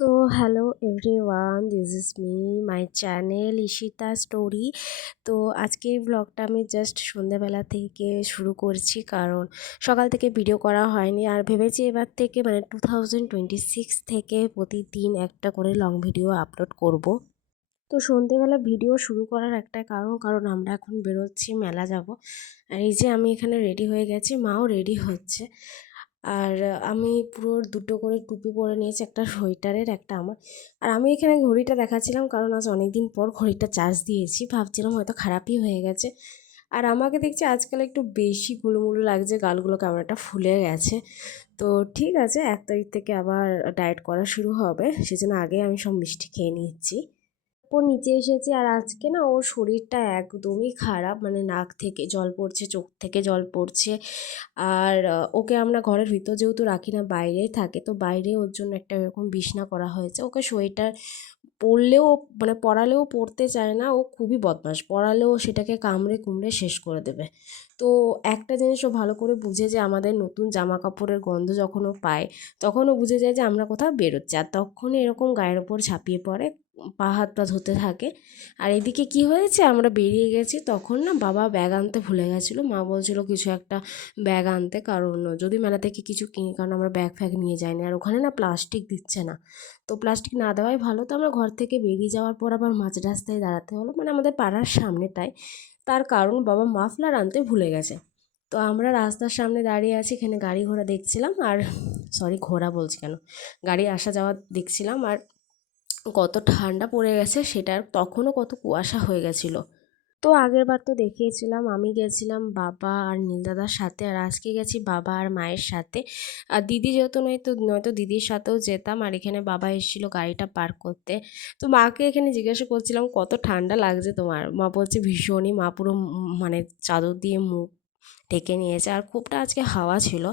So hello everyone, this is me, my channel Ishita story. তো আজকের ব্লগটা আমি জাস্ট সন্ধ্যাবেলা থেকে শুরু করছি, কারণ সকাল থেকে ভিডিও করা হয়নি। আর ভেবেছি এবার থেকে মানে 2026 থেকে প্রতিদিন একটা করে লং ভিডিও আপলোড করব। তো সন্ধেবেলা ভিডিও শুরু করার একটা কারণ আমরা এখন বেরোচ্ছি, মেলা যাব। আর এই যে আমি এখানে রেডি হয়ে গেছি, মাও রেডি হচ্ছে। আর আমি পুরো দুটো করে টুপি পরে নিয়েছি, একটা সোয়েটারের একটা আমার। আর আমি এখানে ঘড়িটা দেখাচ্ছিলাম, কারণ আজ অনেক দিন পর ঘড়িটা চার্জ দিয়েছি, ভাবছিলাম হয়তো খারাপই হয়ে গেছে। আর আমাকে দেখছি আজকাল একটু বেশি গুলুমুলু লাগছে, গালগুলো কেমন একটা ফুলে গেছে। তো ঠিক আছে, 1 তারিখ থেকে আবার ডায়েট করা শুরু হবে, সেজন্য আগে আমি সব মিষ্টি খেয়ে নিচ্ছি। ওর নিচে এসেছি, আর আজকে না ওর শরীরটা একদমই খারাপ, মানে নাক থেকে জল পড়ছে, চোখ থেকে জল পড়ছে। আর ওকে আমরা ঘরের ভিতর যেহেতু রাখি না, বাইরেই থাকে, তো বাইরে ওর জন্য একটা এরকম বিছনা করা হয়েছে। ওকে সোয়েটার পরলেও মানে পরালেও পরতে চায় না, ও খুবই বদমাশ, পরালেও সেটাকে কামড়ে কুমড়ে শেষ করে দেবে। তো একটা জিনিস ও ভালো করে বুঝে, যে আমাদের নতুন জামা কাপড়ের গন্ধ যখন ও পায়, তখন ও বুঝে যায় যে আমরা কোথাও বেরোচ্ছি, আর তখনই এরকম গায়ের ওপর ঝাঁপিয়ে পড়ে, পা হাত পা ধুতে থাকে। আর এদিকে কি হয়েছে, আমরা বেরিয়ে গেছি, তখন না বাবা ব্যাগ আনতে ভুলে গেছিলো। মা বলছিল কিছু একটা ব্যাগ আনতে, কারণ যদি মেলা থেকে কিছু কিনি, কারণ আমরা ব্যাগ ফ্যাগ নিয়ে যাইনি, আর ওখানে না প্লাস্টিক দিচ্ছে না। তো প্লাস্টিক না দেওয়াই ভালো। তো আমরা ঘর থেকে বেরিয়ে যাওয়ার পর আবার মাঝ রাস্তায় দাঁড়াতে হলো, মানে আমাদের পাড়ার সামনেটায়। তার কারণ বাবা মাফলার আনতে ভুলে গেছে। তো আমরা রাস্তার সামনে দাঁড়িয়ে আছি, এখানে গাড়ি ঘোড়া দেখছিলাম, আর সরি ঘোড়া বলছি কেন, গাড়ি আসা যাওয়া দেখছিলাম। আর কত ঠান্ডা পড়ে গেছে সেটার, তখনও কত কুয়াশা হয়ে গেছিলো। তো আগের বার তো দেখিয়েছিলাম, আমি গেছিলাম বাবা আর নীলদাদার সাথে, আর আজকে গেছি বাবা আর মায়ের সাথে। আর দিদি যেহেতু নয়তো দিদির সাথেও যেতাম। আর এখানে বাবা এসেছিলো গাড়িটা পার্ক করতে। তো মাকে এখানে জিজ্ঞাসা করছিলাম কত ঠান্ডা লাগছে তোমার, মা বলছে ভীষণই, মা পুরো মানে চাদর দিয়ে মুখ ঢেকে নিয়েছে, আর খুবটা আজকে হাওয়া ছিল।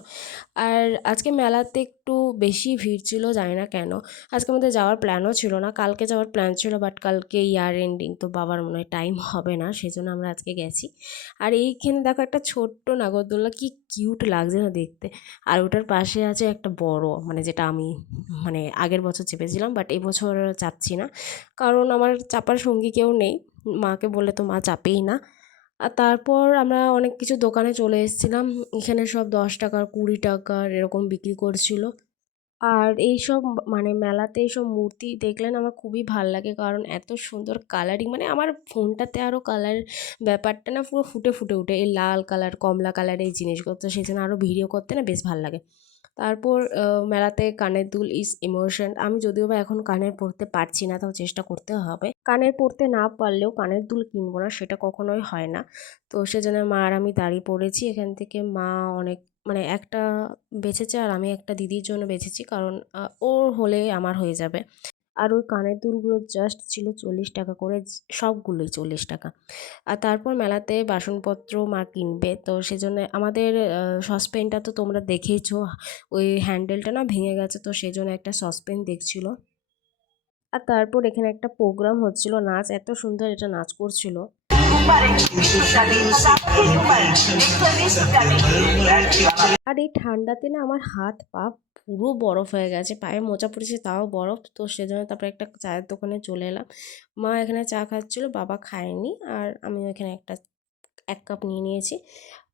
আর আজকে মেলাতে একটু বেশি ভিড় ছিল, জানি না কেন। আজকে আমাদের যাওয়ার প্ল্যানও ছিল না, কালকে যাওয়ার প্ল্যান ছিল, বাট কালকে ইয়ার এন্ডিং, তো বাবার মনে হয় টাইম হবে না, সেজন্য আমরা আজকে গেছি। আর এইখানে দেখো একটা ছোট্ট নাগরদোল্লা, কি কিউট লাগছে না দেখতে। আর ওটার পাশে আছে একটা বড়, মানে যেটা আমি মানে আগের বছর চেপেছিলাম, বাট এবছর চাপছি না, কারণ আমার চাপার সঙ্গী কেউ নেই। মাকে বললে তো মা চাপেই না। আর তারপর আমরা অনেক কিছু দোকানে চলে এসেছিলাম, এখানে সব 10 টাকার 20 টাকার এরকম বিক্রি করছিল। আর এইসব মানে মেলাতে এইসব মূর্তি দেখলে না আমার খুবই ভাল লাগে, কারণ এত সুন্দর কালারিং, মানে আমার ফোনটাতে আরও কালার ব্যাপারটা না পুরো ফুটে ফুটে ওঠে, এই লাল কালার কমলা কালার এই জিনিসগুলো, তো সেই জন্য আরও ভিডিও করতে না বেশ ভাল লাগে। তারপর মেলাতে কানের দুল ইজ ইমোশন, আমি যদিও বা এখন কানের পরতে পারছি না, তাও চেষ্টা করতে হবে। কানের পরতে না পারলেও কানের দুল কিনবো না, সেটা কখনোই হয় না। তো সেজন্য মা আর আমি দাঁড়িয়ে পড়েছি এখান থেকে। মা অনেক মানে একটা বেছেছে, আর আমি একটা দিদির জন্য বেছেছি, কারণ ওর হলে আমার হয়ে যাবে। আর ওই কানের দুলগুলো জাস্ট ছিল 40 টাকা করে, সবগুলোই 40 টাকা। আর তারপর মেলাতে বাসনপত্র মা কিনবে, তো সেজন্য আমাদের সসপ্যানটা তো তোমরা দেখেইছো, ওই হ্যান্ডেলটা না ভেঙে গেছে, তো সেজন্য একটা সসপ্যান দেখছিল। আর তারপর এখানে একটা প্রোগ্রাম হচ্ছিল, নাচ, এত সুন্দর এটা নাচ করছিল। আর এই ঠান্ডাতে না আমার হাত পা পুরো বরফ হয়ে গেছে, পায়ে মোজা পড়েছে তাও বরফ, তো সেজন্য তারপরে একটা চায়ের দোকানে চলে এলাম। মা এখানে চা খাচ্ছিল, বাবা খায়নি, আর আমি এখানে একটা 1 কাপ নিয়ে নিয়েছি।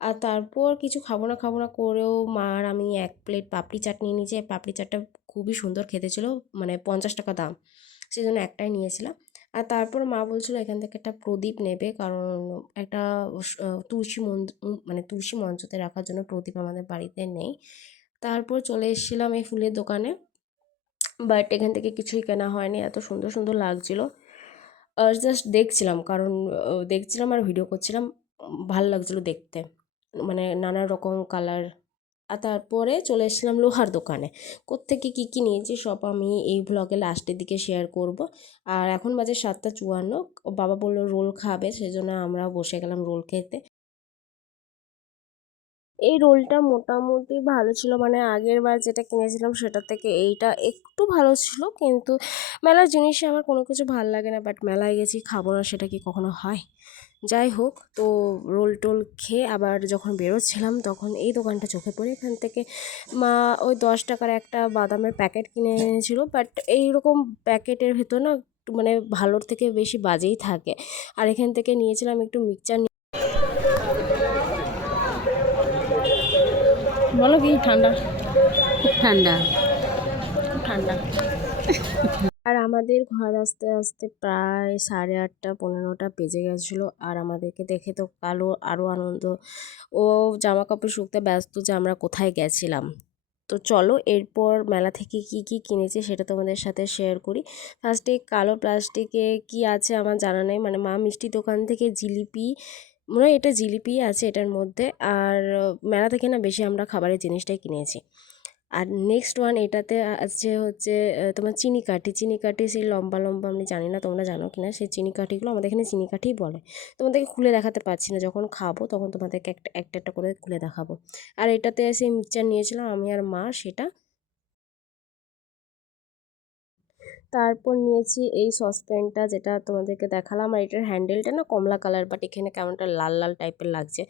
আর তারপর কিছু খাবো না করেও মা আর আমি 1 প্লেট পাপড়ি চাট নিয়ে নিয়েছি। পাপড়ি চাটটা খুবই সুন্দর খেতে ছিল, মানে 50 টাকা দাম, সেজন্য একটাই নিয়েছিলাম। আর তারপর মা বলছিল এখান থেকে একটা প্রদীপ নেবে, কারণ একটা মানে তুলসী মঞ্চতে রাখার জন্য প্রদীপ আমাদের বাড়িতে নেই। তারপর চলে এসেছিলাম এই ফুলের দোকানে, বাট এখান থেকে কিছুই কেনা হয়নি, এত সুন্দর সুন্দর লাগছিল। জাস্ট দেখছিলাম, কারণ দেখছিলাম আর ভিডিও করছিলাম, ভাল লাগছিলো দেখতে, মানে নানা রকম কালার। আর তারপরে চলে এসেছিলাম লোহার দোকানে। কোত্থেকে কী কী নিয়েছি সব আমি এই ভ্লগে লাস্টের দিকে শেয়ার করব। আর এখন বাজে 7টা 54, বাবা বললো রোল খাবে, সেজন্য আমরা বসে গেলাম রোল খেতে। এই রোলটা মোটামুটি ভালো ছিল, মানে আগের বার যেটা কিনেছিলাম সেটা থেকে এইটা একটু ভালো ছিল, কিন্তু মেলার জিনিসে আমার কোনো কিছু ভালো লাগে না, বাট মেলায় গেছি খাবো না সেটা কি কখনো হয়? যাই হোক, তো রোল টোল খেয়ে আবার যখন বেরোচ্ছিলাম তখন এই দোকানটা চোখে পড়ে। এখান থেকে মা ওই 10 টাকার একটা বাদামের প্যাকেট কিনে এনেছিল, বাট এইরকম প্যাকেটের ভেতর না একটু মানে ভালোর থেকে বেশি বাজেই থাকে। আর এখান থেকে নিয়েছিলাম একটু মিক্সচার। বলো কি ঠান্ডা? খুব ঠান্ডা। খুব ঠান্ডা। আর আমাদের ঘর আসতে আসতে প্রায় 8:30 15টা বেজে গেছিলো। আর আমাদেরকে দেখে তো কালো আরও আনন্দ, ও জামা কাপড় শুকতে ব্যস্ত যে আমরা কোথায় গেছিলাম। তো চলো এরপর মেলা থেকে কি কি কিনেছি সেটা তোমাদের সাথে শেয়ার করি। ফার্স্টে কালো প্লাস্টিকে কি আছে আমার জানা নেই, মানে মা মিষ্টি দোকান থেকে জিলিপি, মনে হয় এটা জিলিপি আছে এটার মধ্যে। আর মেলা থেকে না বেশি আমরা খাবারের জিনিসটাই কিনেছি। আর নেক্সট ওয়ান এটাতে আছে হচ্ছে তোমার চিনি কাঠি সেই লম্বা লম্বা, আমি জানি না তোমরা জানো কি না, সেই চিনি কাঠিগুলো আমাদের এখানে চিনি কাঠিই বলে। তোমাদেরকে খুলে দেখাতে পারছি না, যখন খাবো তখন তোমাদেরকে একটা একটা একটা করে খুলে দেখাবো। আর এটাতে সেই মিক্সচার নিয়েছিলাম আমি আর মা, সেটা। তারপর নিয়েছি এই সসপ্যানটা যেটা তোমাদেরকে দেখালাম, আর এটার হ্যান্ডেলটা না কমলা কালার, বাট এখানে কেমনটা লাল লাল টাইপের লাগছে।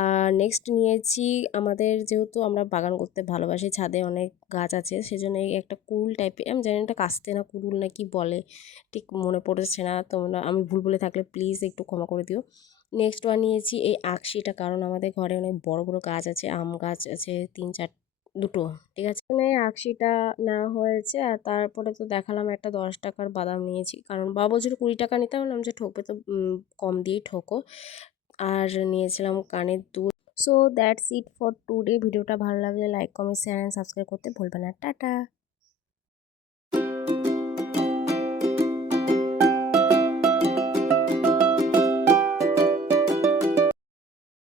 আর নেক্সট নিয়েছি, আমাদের যেহেতু আমরা বাগান করতে ভালোবাসি, ছাদে অনেক গাছ আছে, সেজন্য এই একটা কুরুল টাইপের, আমি জানি না এটা কাস্তে না কুরুল না কি বলে, ঠিক মনে পড়েছে না, তোমরা আমি ভুল বলে থাকলে প্লিজ একটু ক্ষমা করে দিও। নেক্সট ওয়ান নিয়েছি এই আকশিটা, কারণ আমাদের ঘরে অনেক বড় বড় গাছ আছে, আম গাছ আছে 3-4 দুটো, ঠিক আছে, মানে আকশিটা নেওয়া হয়েছে। আর তারপরে তো দেখালাম একটা 10 টাকার বাদাম নিয়েছি, কারণ বাবা বলছিল 20 টাকা নিতে, বললাম যে ঠকবে তো কম দিয়েই ঠকো। আর নিয়েছিলাম কানের দুল। So that's it for today. ভিডিওটা ভালো লাগলে like comment share and subscribe করতে ভুলবে না। টাটা।